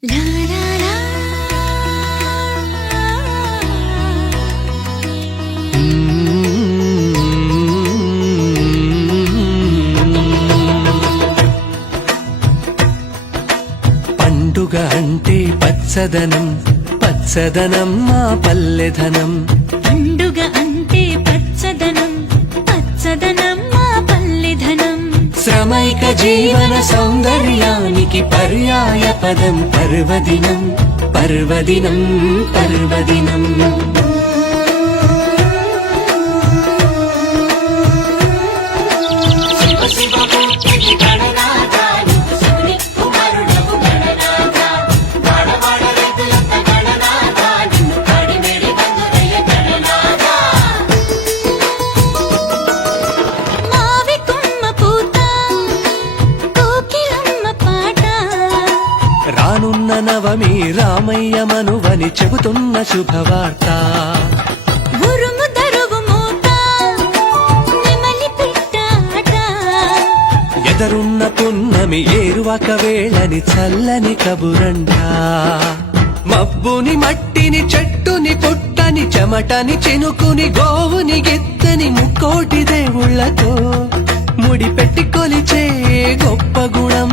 పండుగ అంటే పచ్చదనం పచ్చదనం మా పల్లెధనం. పండుగ అంటే పచ్చదనం పచ్చదనం మా పల్లెధనం. శ్రమైక జీవన సౌందర్యానికి పర్యాయ పదం పర్వదినం పర్వదినం పర్వదినం. రానున్న నవమి రామయ్య మనువని చెబుతున్న శుభవార్త. ఉరుము దరువు మూత నెమలి పిట్టాట. ఎదరున్న పున్నమి ఏరువక వేళని చల్లని కబురంట. మబ్బుని మట్టిని చెట్టుని పుట్టని చెమటని చెనుకుని గోవుని గెత్తని ముక్కోటి దేవుళ్లతో ముడిపెట్టి కొలిచే గొప్ప గుణం